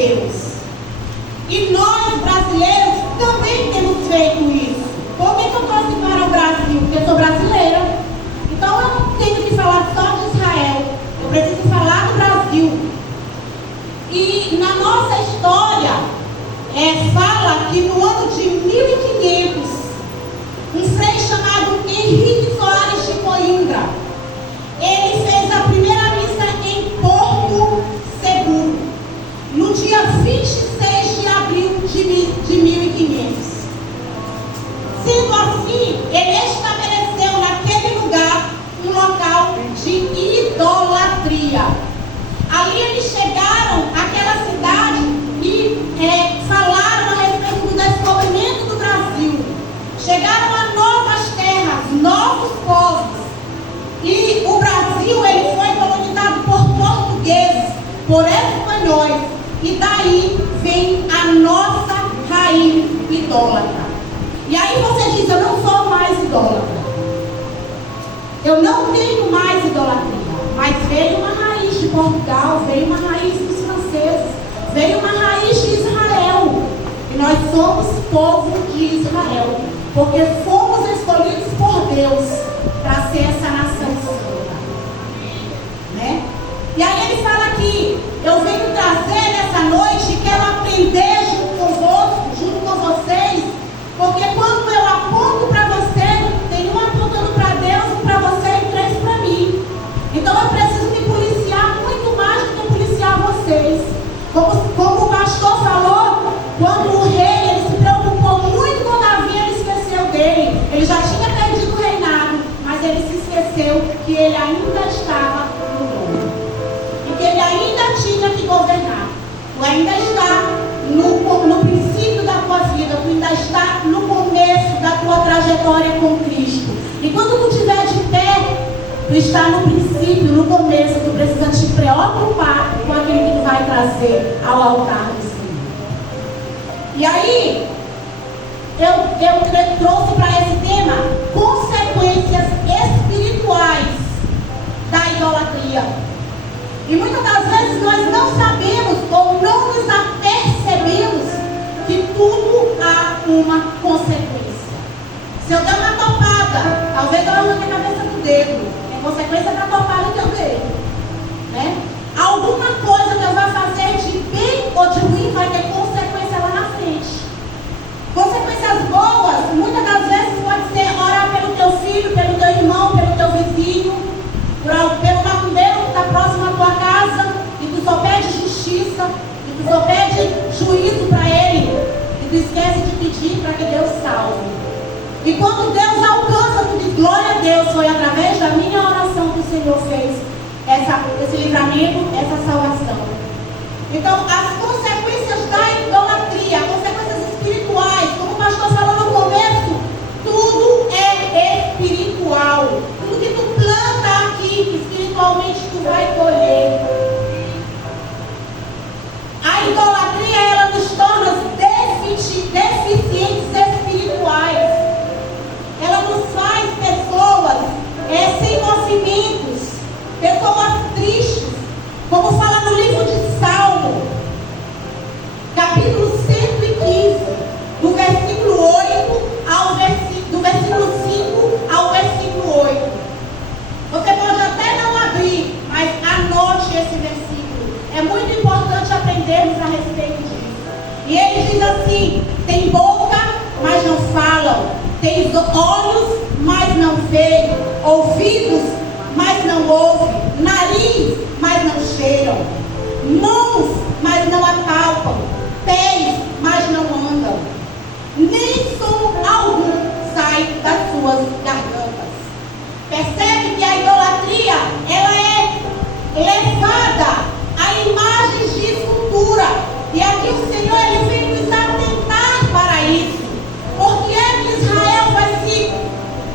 Deus. E nós, brasileiros, também temos feito isso. Por que eu trouxe para o Brasil? Porque eu sou brasileira. Então eu não tenho que falar só de Israel. Eu preciso falar do Brasil. E na nossa história, fala que no ano de 1500, um frei chamado Henrique Soares de Coimbra, ele fez a primeira missa em Porto Seguro, no dia 26 de abril de 1500. Sendo assim, ele estabeleceu naquele lugar um local de idolatria. Ali eles chegaram àquela cidade e falaram a respeito do descobrimento do Brasil. Chegaram a novas terras, novos povos. E o Brasil ele foi colonizado por portugueses, por espanhóis. E daí vem a nossa raiz idólatra. E aí você diz, eu não sou mais idólatra. Eu não tenho mais idolatria. Mas veio uma raiz de Portugal, veio uma raiz dos franceses, veio uma raiz de Israel. E nós somos povo de Israel. Porque fomos escolhidos por Deus para ser essa nação santa. Né? E aí ele fala aqui, eu venho trazer nessa noite, quero aprender junto convosco, junto com vocês, porque quando eu aponto para você, tem um apontando para Deus, um para você e três para mim. Então eu preciso me policiar muito mais do que policiar vocês. Como o pastor falou, quando o rei ele se preocupou muito com Davi, ele esqueceu dele. Ele já tinha perdido o reinado, mas ele se esqueceu que ele ainda estava no trono. E que ele ainda tinha que governar. Tu ainda está no princípio da tua vida, tu ainda está no começo da tua trajetória com Cristo. E quando tu estiver de pé, tu está no princípio, no começo, tu precisa te preocupar com aquilo que tu vai trazer ao altar do Senhor. E aí, eu trouxe para esse tema consequências espirituais da idolatria. E muitas das vezes nós não sabemos ou não nos apercebemos que tudo há uma consequência. Se eu der uma topada, talvez eu arranque a cabeça do dedo. É consequência da topada que eu dei. Né? Alguma coisa que eu vou fazer de bem ou de ruim vai ter consequência lá na frente. Consequências boas, muitas das vezes pode ser orar pelo teu filho, pelo teu irmão, pelo teu vizinho, pelo macumbeiro que está próximo à tua casa, e tu só pede justiça, e tu só pede juízo para ele, e tu esquece de pedir para que Deus salve. E quando Deus alcança, tu diz, glória a Deus, foi através da minha oração que o Senhor fez esse livramento, essa salvação. Então, as consequências da idolatria, consequências espirituais, como o pastor falou no começo, tudo é espiritual. Tudo que tu planta aqui, espiritualmente tu vai colher. A idolatria, ela nos torna deficientes espirituais. Ela nos faz pessoas sem movimentos, pessoas tristes, como fala no livro de Salmo, capítulo 115, do versículo 5 ao versículo 8. Você pode até não abrir, mas anote esse versículo. É muito importante aprendermos a respeito disso. E ele diz assim: tem boca, mas não falam. Tem olhos, mas não veem. Ouvidos, mas não ouvem. Nariz, mas não cheiram. Mãos, mas não apalpam. Pés, mas não andam. Nem som algum sai das suas gargantas. Percebe que a idolatria, ela é levada a imagens de escultura. E aqui o Senhor, ele vem nos atentar para isso. Porque é que Israel vai se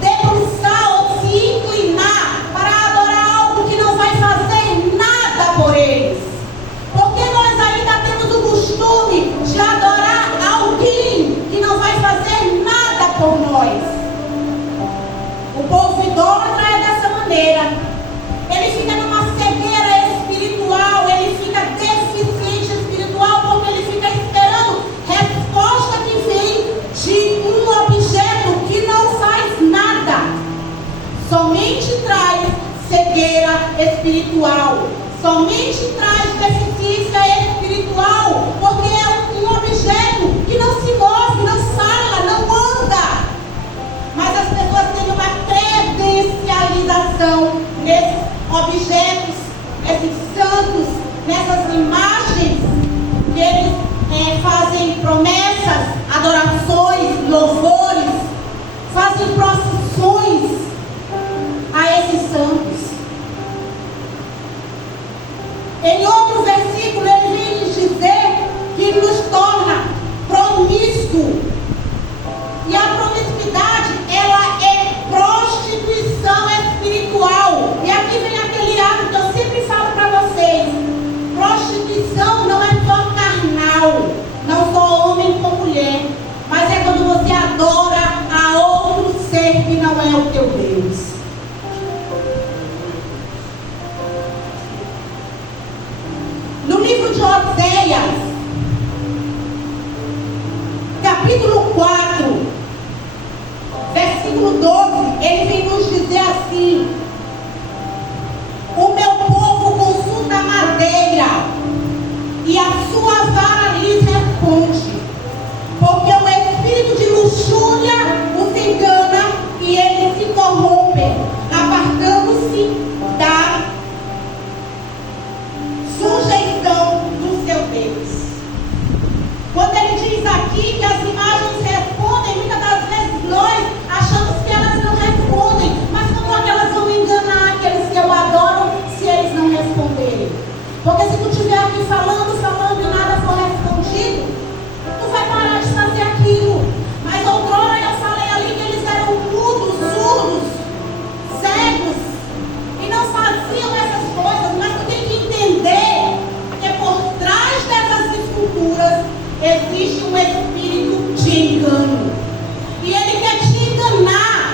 debruçar ou se inclinar para adorar algo que não vai fazer nada por eles? Porque nós é o teu Deus. No livro de Oséias, capítulo 4, versículo 12, ele vem nos dizer assim: o meu povo consulta a madeira, e a sua vara lhes responde, porque o espírito de luxúria os engana e eles se corrompem, apartando-se da sujeição do seu Deus. Quando ele diz aqui que as imagens respondem, muitas das vezes nós achamos que elas não respondem, mas como é que elas vão enganar aqueles que eu adoro se eles não responderem? Porque se tu estiver aqui falando e nada for respondido, tu vai parar de fazer aquilo. Mas outrora eu falei ali que eles eram mudos, surdos, cegos, e não faziam essas coisas. Mas tu tem que entender que por trás dessas esculturas existe um espírito de engano. E ele quer te enganar.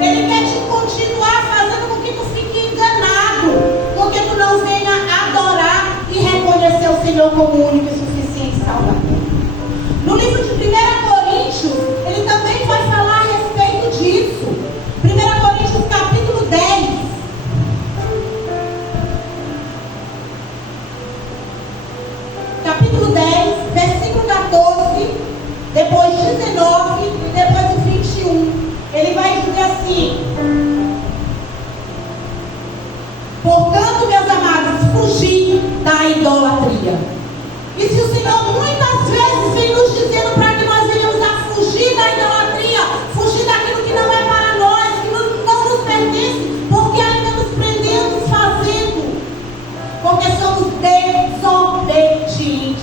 Ele quer te continuar fazendo com que tu fique enganado, com que tu não venha adorar e reconhecer o Senhor como único e suficiente Salvador. No livro de 1 Coríntios, ele também vai falar a respeito disso. 1 Coríntios capítulo 10. Capítulo 10, versículo 14, depois 19 e depois o 21. Ele vai dizer assim: portanto, meus amados, fugir da idolatria. E se o Senhor muitas vezes vem nos dizendo para que nós venhamos a fugir da idolatria, fugir daquilo que não é para nós, que não nos pertence, porque ainda nos prendemos fazendo, porque somos desobedientes,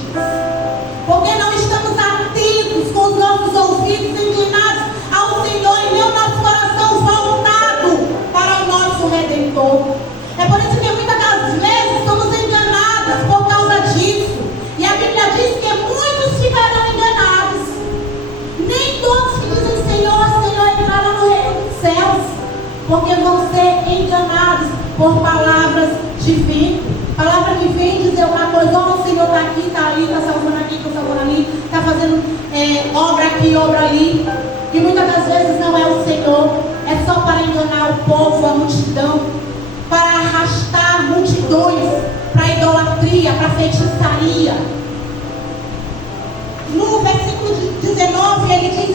porque não estamos atentos com os nossos ouvidos inclinados ao Senhor e meu nosso coração voltado para o nosso Redentor. É por isso que muitas das vezes somos enganadas por causa disso. E a Bíblia diz que muitos ficarão enganados. Nem todos que dizem Senhor, Senhor entrarão no reino dos céus, porque vão ser enganados por palavras de vento. Palavra que vem dizer uma coisa: ó, o Senhor está aqui, está ali, está salvando aqui, está salvando ali, está fazendo obra aqui, obra ali. E muitas das vezes não é o Senhor, é só para enganar o povo, a multidão, para arrastar multidões para a idolatria, para a feitiçaria. No versículo 19 ele diz